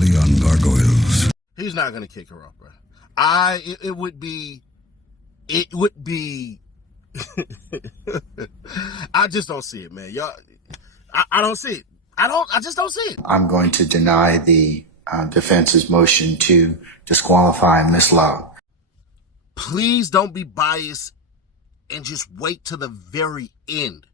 closely on gargoyles. He's not gonna kick her off, bro. It would be. I just don't see it, man. Y'all, I don't see it. I just don't see it. I'm going to deny the defense's motion to disqualify Miss Love. Please don't be biased and just wait to the very end.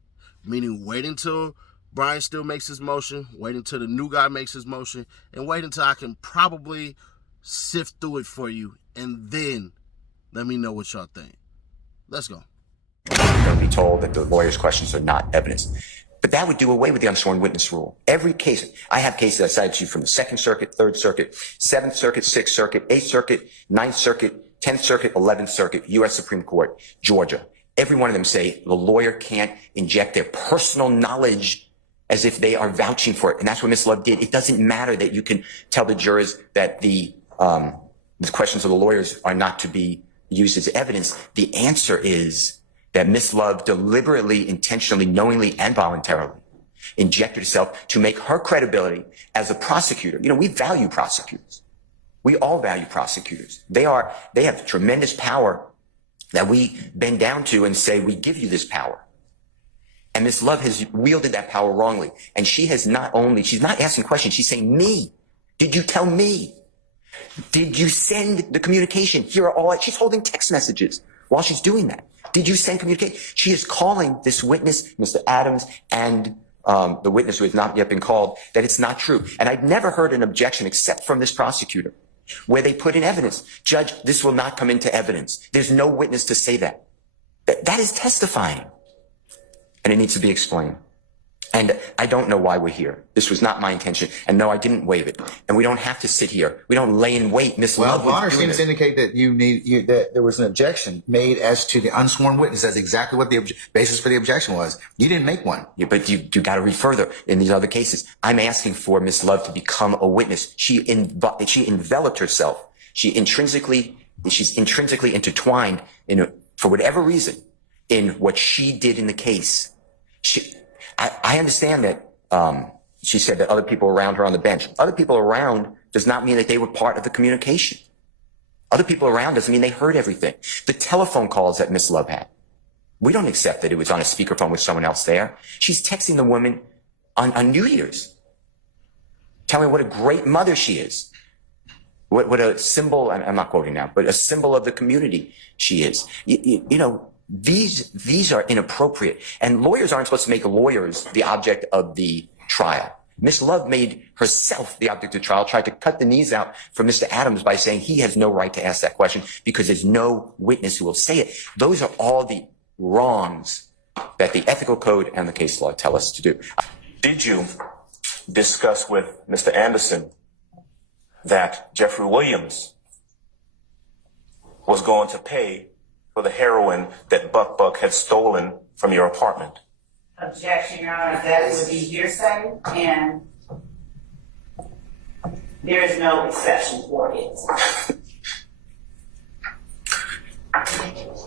Meaning wait until Brian Steele makes his motion, wait until the new guy makes his motion, and wait until I can probably sift through it for you, and then let me know what y'all think. Let's go. You're going to be told that the lawyer's questions are not evidence. But that would do away with the unsworn witness rule. Every case, I have cases I cited to you from the 2nd Circuit, 3rd Circuit, 7th Circuit, 6th Circuit, 8th Circuit, 9th Circuit, 10th Circuit, 11th Circuit, U.S. Supreme Court, Georgia. Every one of them say the lawyer can't inject their personal knowledge as if they are vouching for it. And that's what Ms. Love did. It doesn't matter that you can tell the jurors that the questions of the lawyers are not to be used as evidence. The answer is that Ms. Love deliberately, intentionally, knowingly, and voluntarily injected herself to make her credibility as a prosecutor. You know, we value prosecutors. We all value prosecutors. They have tremendous power that we bend down to and say, we give you this power. And Ms. Love has wielded that power wrongly. And she has she's not asking questions. She's saying, me. Did you tell me? Did you send the communication? Here are all, she's holding text messages while she's doing that. Did you send communication? She is calling this witness, Mr. Adams, and the witness who has not yet been called, that it's not true. And I've never heard an objection except from this prosecutor where they put in evidence. Judge, this will not come into evidence. There's no witness to say that. That is testifying. And it needs to be explained. And I don't know why we're here. This was not my intention. And no, I didn't waive it. And we don't have to sit here. We don't lay in wait. Miss Love. Well, Bonner seems to indicate that that there was an objection made as to the unsworn witness. That's exactly what the basis for the objection was. You didn't make one. Yeah, but you got to read further in these other cases. I'm asking for Miss Love to become a witness. She enveloped herself. She's intrinsically intertwined for whatever reason in what she did in the case. I understand that she said that other people around her on the bench. Other people around does not mean that they were part of the communication. Other people around doesn't mean they heard everything. The telephone calls that Miss Love had, we don't accept that it was on a speakerphone with someone else there. She's texting the woman on New Year's, telling her what a great mother she is, what a symbol, I'm not quoting now, but a symbol of the community she is. You know, these are inappropriate, and lawyers aren't supposed to make lawyers the object of the trial. Miss Love made herself the object of the trial, tried to cut the knees out for Mr. Adams by saying he has no right to ask that question because there's no witness who will say it. Those are all the wrongs that the ethical code and the case law tell us to do. Did you discuss with Mr. Anderson that Jeffrey Williams was going to pay for the heroin that Buck had stolen from your apartment? Objection, Your Honor. That would be hearsay, and there is no exception for it.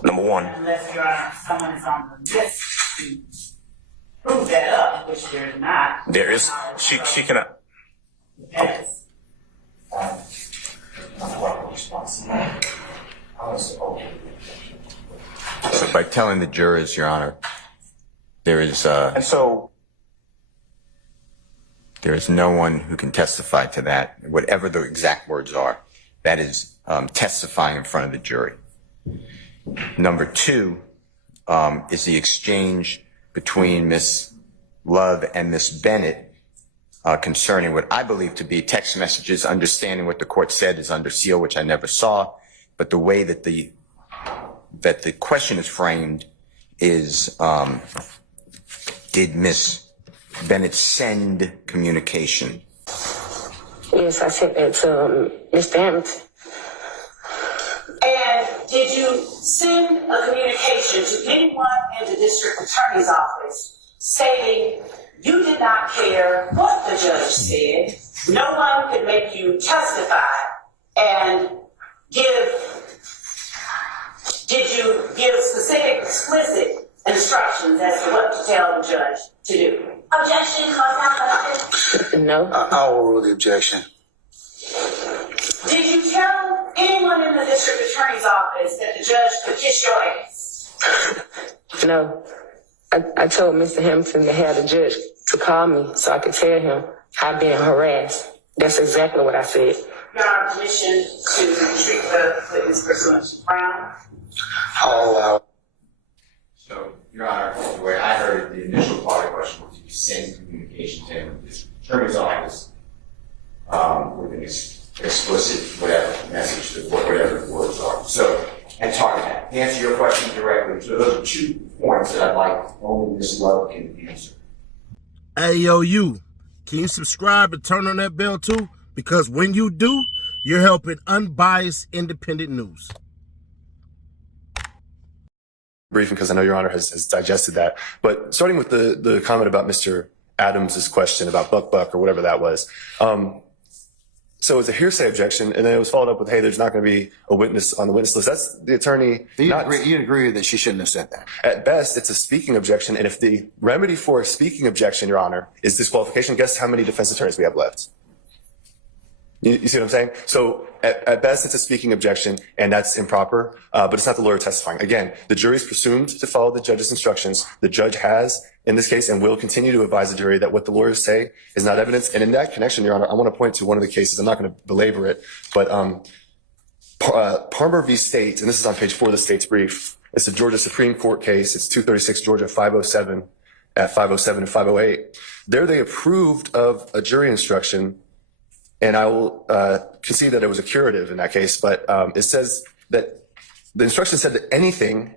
Number one. Unless, Your Honor, someone is on the list to prove that up, which there is not. There is. She cannot. Yes. So by telling the jurors, Your Honor, there is no one who can testify to that, whatever the exact words are. That is testifying in front of the jury. Number two is the exchange between Miss Love and Miss Bennett concerning what I believe to be text messages, understanding what the court said is under seal, which I never saw, but the way that the question is framed is, did Miss Bennett send communication? Yes, I sent that to Mr. Hamilton. And did you send a communication to anyone in the district attorney's office stating you did not care what the judge said, no one could make you testify, and did you give specific, explicit instructions as to what to tell the judge to do? Objection, No. I will rule the objection. Did you tell anyone in the district attorney's office that the judge could kiss your ass? No. I told Mr. Hampton to have the judge to call me so I could tell him I've been harassed. That's exactly what I said. Your Honor, permission to treat the witness pursuant to Brown? I'll allow. So, Your Honor, the way I heard the initial part of the question was, did you send communication to him, this attorney's office, with an explicit whatever message, whatever the words are. So, and target that. To answer your question directly, so those are 2 points that I'd like only Ms. Love can answer. Hey, yo, you. Can you subscribe and turn on that bell too? Because when you do, you're helping unbiased, independent news. Briefing, because I know Your Honor has digested that. But starting with the comment about Mr. Adams's question about Buck or whatever that was. So it's a hearsay objection, and then it was followed up with, hey, there's not going to be a witness on the witness list. That's the attorney. You agree that she shouldn't have said that? At best, it's a speaking objection, and if the remedy for a speaking objection, Your Honor, is disqualification, guess how many defense attorneys we have left? You see what I'm saying? So at best, it's a speaking objection, and that's improper, but it's not the lawyer testifying. Again, the jury is presumed to follow the judge's instructions. The judge has, in this case, and will continue to advise the jury that what the lawyers say is not evidence. And in that connection, Your Honor, I want to point to one of the cases. I'm not going to belabor it, but Palmer v. State, and this is on page 4 of the state's brief. It's a Georgia Supreme Court case. It's 236 Georgia 507 at 507 and 508. There they approved of a jury instruction, and I will concede that it was a curative in that case, but it says that the instruction said that anything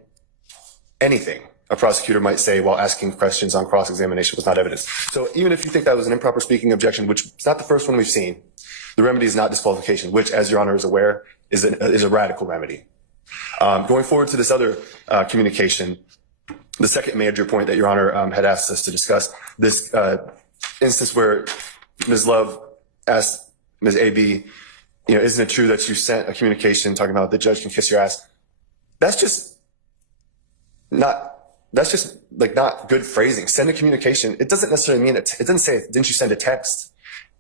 a prosecutor might say while asking questions on cross-examination was not evidence. So even if you think that was an improper speaking objection, which is not the first one we've seen, the remedy is not disqualification, which, as Your Honor is aware, is a radical remedy. Going forward to this other communication, the second major point that Your Honor had asked us to discuss, this instance where Ms. Love asked Ms. A.B., isn't it true that you sent a communication talking about the judge can kiss your ass? That's just not good phrasing. Send a communication. It doesn't necessarily mean it doesn't say, didn't you send a text?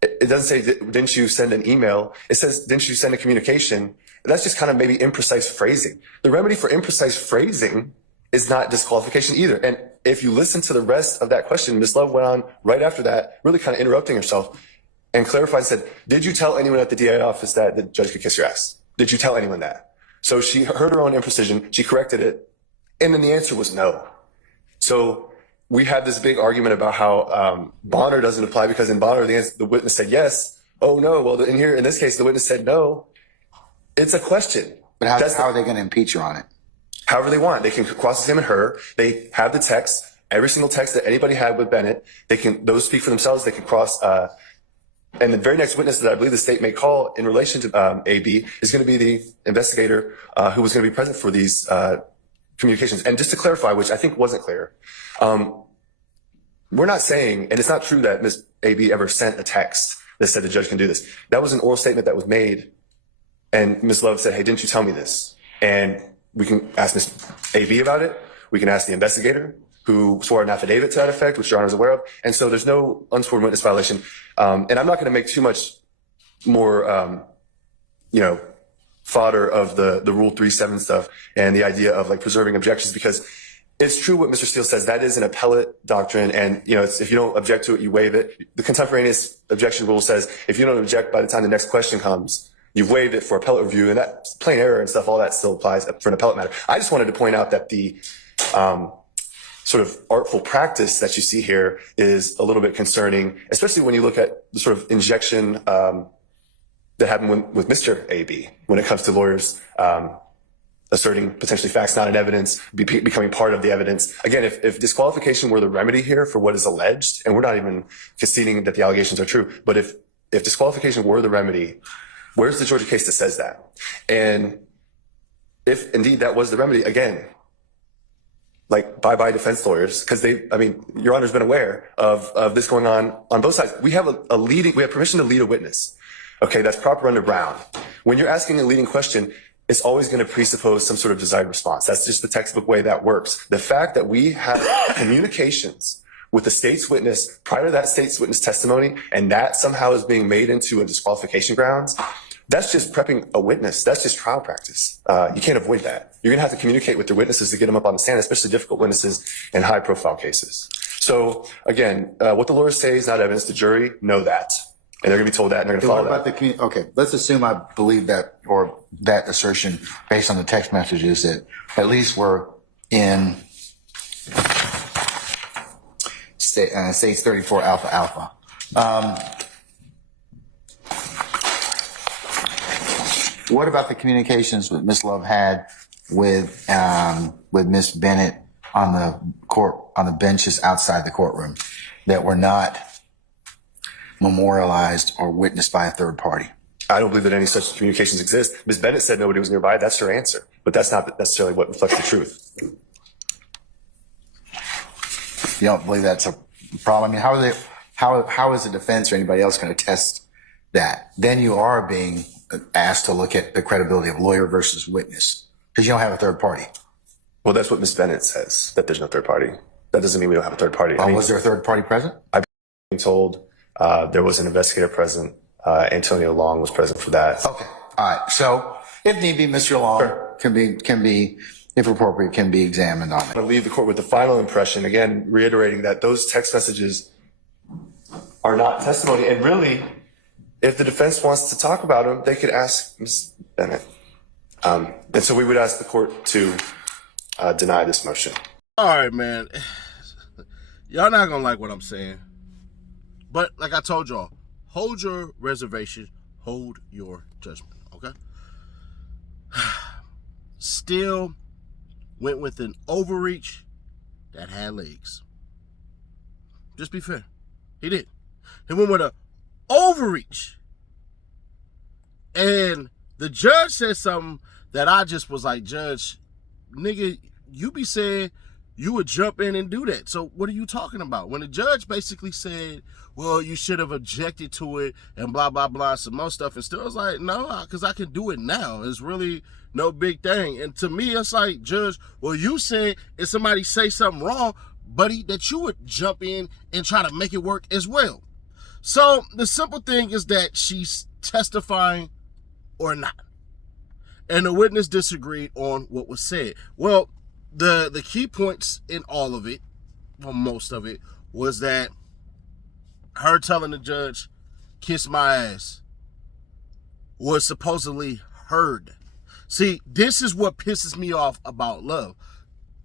It doesn't say, didn't you send an email? It says, didn't you send a communication? That's just kind of maybe imprecise phrasing. The remedy for imprecise phrasing is not disqualification either. And if you listen to the rest of that question, Ms. Love went on right after that, really kind of interrupting herself, and clarified and said, did you tell anyone at the DA office that the judge could kiss your ass? Did you tell anyone that? So she heard her own imprecision, she corrected it, and then the answer was no. So we had this big argument about how Bonner doesn't apply, because in Bonner, the witness said yes. Oh no, well in this case, the witness said no. It's a question. But how are they going to impeach you on it? However they want. They can cross-examine her. They have the text, every single text that anybody had with Bennett. Those speak for themselves. They can cross, and the very next witness that I believe the state may call in relation to AB is going to be the investigator who was going to be present for these communications. And just to clarify, which I think wasn't clear, we're not saying, and it's not true that Ms. AB ever sent a text that said the judge can do this. That was an oral statement that was made, and Ms. Love said, hey, didn't you tell me this? And we can ask Ms. AB about it. We can ask the investigator who swore an affidavit to that effect, which Your Honor is aware of. And so there's no unsworn witness violation. And I'm not going to make too much more, fodder of the Rule 37 stuff and the idea of preserving objections, because it's true what Mr. Steele says. That is an appellate doctrine. And, if you don't object to it, you waive it. The contemporaneous objection rule says if you don't object by the time the next question comes, you've waived it for appellate review, and that plain error and stuff, all that still applies for an appellate matter. I just wanted to point out that the sort of artful practice that you see here is a little bit concerning, especially when you look at the sort of injection that happened with Mr. A.B. when it comes to lawyers asserting potentially facts not in evidence, becoming part of the evidence. Again, if disqualification were the remedy here for what is alleged, and we're not even conceding that the allegations are true, but if disqualification were the remedy, where's the Georgia case that says that? And if indeed that was the remedy, again, bye-bye defense lawyers, because Your Honor's been aware of this going on both sides. We have we have permission to lead a witness. Okay, that's proper under Brown. When you're asking a leading question, it's always going to presuppose some sort of desired response. That's just the textbook way that works. The fact that we have communications with the state's witness prior to that state's witness testimony, and that somehow is being made into a disqualification grounds, That's just prepping a witness. That's just trial practice. You can't avoid that. You're going to have to communicate with your witnesses to get them up on the stand, especially difficult witnesses in high profile cases. So again, what the lawyers say is not evidence. The jury know that. And they're going to be told that, and they're going to follow What about that. okay, let's assume I believe that, or that assertion based on the text messages that at least were in States 34 Alpha Alpha. What about the communications that Miss Love had with Miss Bennett on the benches outside the courtroom that were not memorialized or witnessed by a third party? I don't believe that any such communications exist. Ms. Bennett said nobody was nearby. That's her answer. But that's not necessarily what reflects the truth. You don't believe that's a problem? I mean, how is the defense or anybody else going to test that? Then you are being asked to look at the credibility of lawyer versus witness because you don't have a third party. Well, that's what Ms. Bennett says, that there's no third party. That doesn't mean we don't have a third party. Was there a third party present? I've been told there was an investigator present. Antonio Long was present for that. Okay. All right. So if need be, Mr. Long can be, if appropriate, can be examined on it. I'm going to leave the court with the final impression, again, reiterating that those text messages are not testimony. And really, if the defense wants to talk about them, they could ask Ms. Bennett. And so we would ask the court to deny this motion. All right, man. Y'all not gonna like what I'm saying. But like I told y'all, hold your reservation, hold your judgment, okay? Still went with an overreach that had legs. Just be fair. He did. He went with an overreach. And the judge said something that I just was like, Judge, nigga, you be saying you would jump in and do that. So what are you talking about? When the judge basically said, well, you should have objected to it and blah, blah, blah, some more stuff, and still was like, no, because I can do it now. It's really no big thing. And to me, it's like, Judge, well, you said if somebody say something wrong, buddy, that you would jump in and try to make it work as well. So the simple thing is that she's testifying or not. And the witness disagreed on what was said. Well, the key points in all of it, well, most of it, was that her telling the judge, kiss my ass, was supposedly heard. See, this is what pisses me off about Love,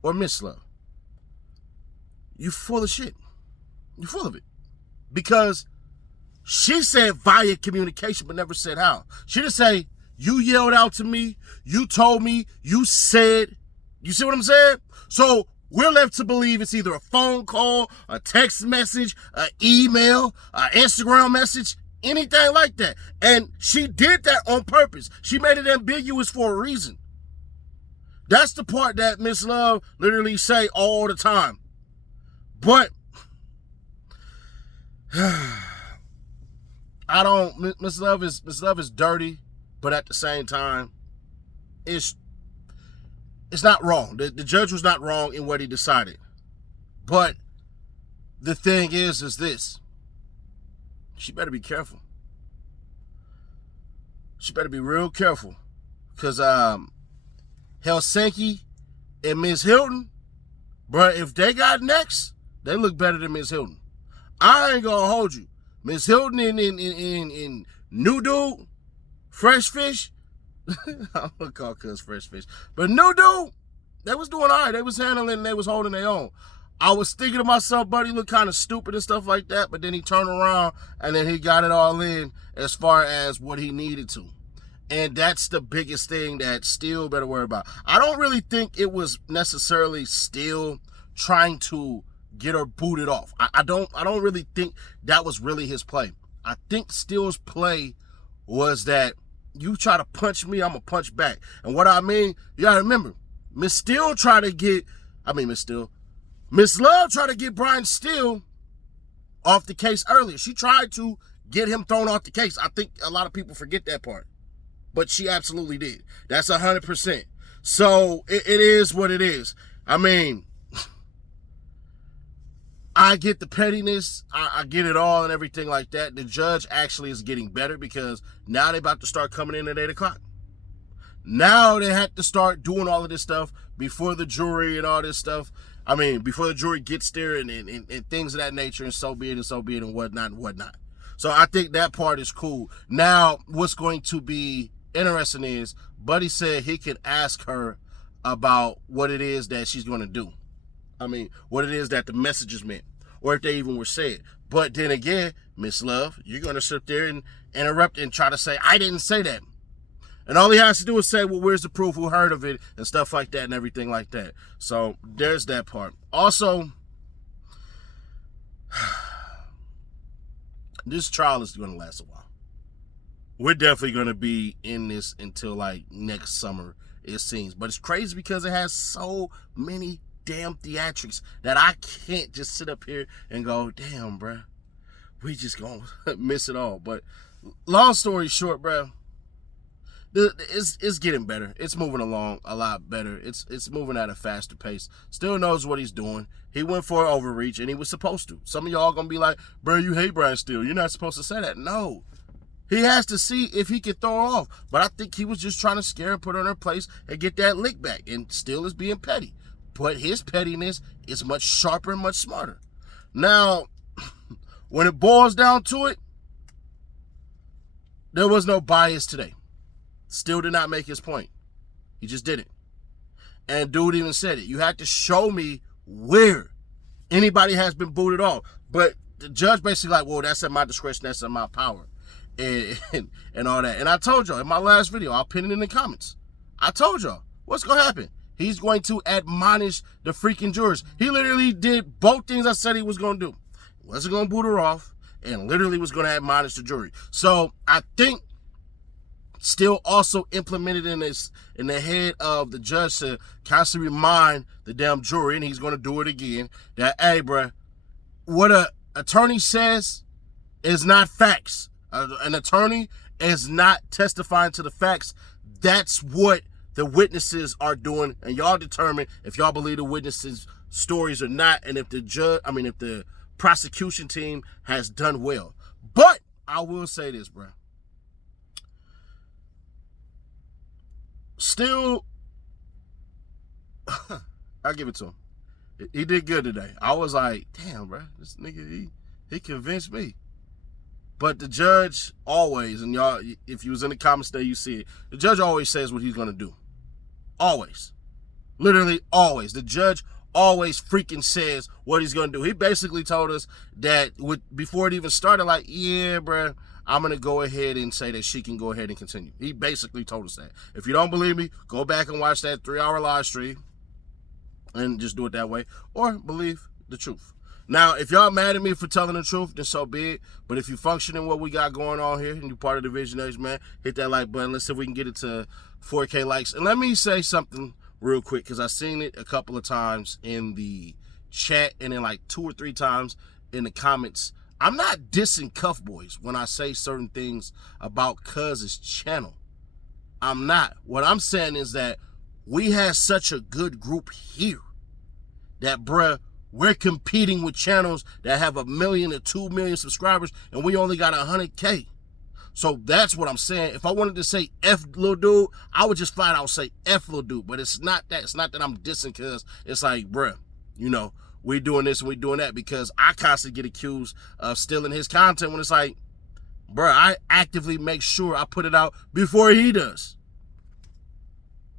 or Miss Love. You full of shit. You full of it. Because she said via communication, but never said how. She didn't say, you yelled out to me, you told me, you said. You see what I'm saying? So we're left to believe it's either a phone call, a text message, an email, an Instagram message, anything like that. And she did that on purpose. She made it ambiguous for a reason. That's the part that Miss Love literally say all the time. But Miss Love is dirty, but at the same time, it's not wrong. The judge was not wrong in what he decided. But the thing is this. She better be careful. She better be real careful. Because Helsinki and Ms. Hilton, bruh, if they got next, they look better than Ms. Hilton. I ain't gonna hold you. Ms. Hilton in New Dude, Fresh Fish, I'm gonna call cuz Fresh Fish. But New Dude, they was doing all right. They was handling and they was holding their own. I was thinking to myself, buddy, look kind of stupid and stuff like that, but then he turned around and then he got it all in as far as what he needed to. And that's the biggest thing that Steele better worry about. I don't really think it was necessarily Steele trying to get her booted off. I don't really think that was really his play. I think Steele's play was that you try to punch me, I'm going to punch back. And what I mean, you got to remember, Miss Love tried to get Brian Steele off the case earlier. She tried to get him thrown off the case. I think a lot of people forget that part. But she absolutely did. That's 100%. So it is what it is. I mean, I get the pettiness. I get it all and everything like that. The judge actually is getting better because now they're about to start coming in at 8 o'clock. Now they have to start doing all of this stuff before the jury and all this stuff. I mean, before the jury gets there and things of that nature, and so be it and whatnot and whatnot. So I think that part is cool. Now, what's going to be interesting is Buddy said he can ask her about what it is that she's going to do. I mean, what it is that the messages meant, or if they even were said. But then again, Miss Love, you're going to sit there and interrupt and try to say, I didn't say that. And all he has to do is say, well, where's the proof? Who heard of it? And stuff like that and everything like that. So there's that part. Also, this trial is going to last a while. We're definitely going to be in this until like next summer, it seems. But it's crazy because it has so many damn theatrics that I can't just sit up here and go, damn, bruh, we just going to miss it all. But long story short, bruh, it's getting better. It's moving along a lot better. It's moving at a faster pace. Still knows what he's doing. He went for an overreach, and he was supposed to. Some of y'all gonna be like, bro, you hate Brian Steele. You're not supposed to say that. No. He has to see if he can throw her off. But I think he was just trying to scare her, put her in her place, and get that lick back. And Steele is being petty. But his pettiness is much sharper and much smarter. Now, when it boils down to it, there was no bias today. Still did not make his point. He just didn't. And dude even said it. You had to show me where anybody has been booted off. But the judge basically like, well, that's at my discretion, that's at my power. And all that. And I told y'all in my last video, I'll pin it in the comments. I told y'all what's going to happen. He's going to admonish the freaking jurors. He literally did both things I said he was going to do. He wasn't going to boot her off and literally was going to admonish the jury. So I think Still also implemented in the head of the judge to constantly remind the damn jury, and he's going to do it again, that, hey, bruh, what a attorney says is not facts. An attorney is not testifying to the facts. That's what the witnesses are doing, and y'all determine if y'all believe the witnesses' stories or not, and if if the prosecution team has done well. But I will say this, bruh. Still, I'll give it to him. He did good today. I was like, damn, bro, this nigga, he convinced me. But the judge always, and y'all, if you was in the comments there, you see it. The judge always says what he's going to do. Always. Literally always. The judge always freaking says what he's going to do. He basically told us that before it even started, like, yeah, bro, I'm going to go ahead and say that she can go ahead and continue. He basically told us that. If you don't believe me, go back and watch that 3-hour live stream and just do it that way, or believe the truth. Now, if y'all mad at me for telling the truth, then so be it. But if you function in what we got going on here and you're part of the Visionaries, man, hit that like button. Let's see if we can get it to 4K likes. And let me say something real quick, because I've seen it a couple of times in the chat and then like 2 or 3 times in the comments. I'm not dissing Cuff Boys when I say certain things about Cuz's channel. I'm not. What I'm saying is that we have such a good group here that, bruh, we're competing with channels that have 1 million or 2 million subscribers, and we only got 100K. So that's what I'm saying. If I wanted to say F little dude, I would just flat out say F little dude. But it's not that. It's not that I'm dissing, because it's like, bruh, you know, we doing this and we doing that, because I constantly get accused of stealing his content when it's like, bruh, I actively make sure I put it out before he does.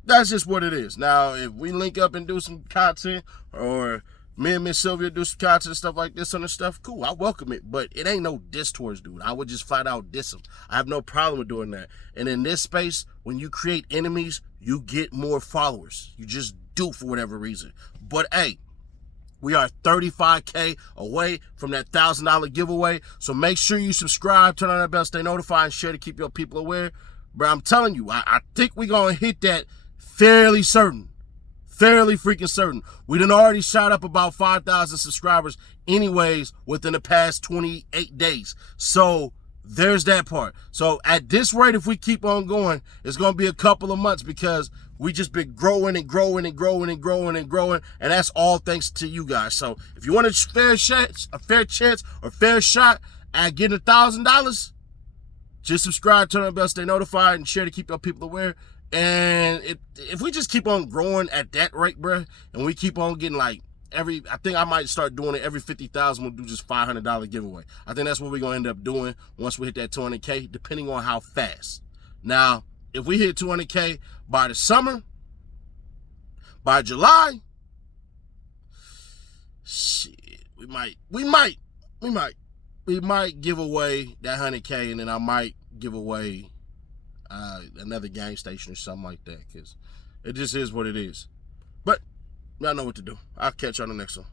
That's just what it is. Now, if we link up and do some content, or me and Miss Sylvia do some content and stuff like this on the stuff, cool, I welcome it. But it ain't no diss towards dude. I would just flat out diss him. I have no problem with doing that. And in this space, when you create enemies, you get more followers. You just do, for whatever reason. But hey, we are 35K away from that $1,000 giveaway. So make sure you subscribe, turn on that bell, stay notified, and share to keep your people aware. Bro, I'm telling you, I think we're going to hit that fairly certain. Fairly freaking certain. We done already shot up about 5,000 subscribers anyways within the past 28 days. So there's that part. So at this rate, if we keep on going, it's going to be a couple of months because we just been growing and growing and growing and growing and growing, and that's all thanks to you guys. So if you want a fair chance or fair shot at getting $1,000, just subscribe, turn on the bell, stay notified, and share to keep your people aware. And if we just keep on growing at that rate, bruh, and we keep on getting like I think I might start doing it every 50,000. We'll do just $500 giveaway. I think that's what we're gonna end up doing once we hit that 200K, depending on how fast. Now, if we hit 200K by the summer, by July, shit, we might give away that 100K, and then I might give away another gang station or something like that, because it just is what it is. But y'all know what to do. I'll catch you on the next one.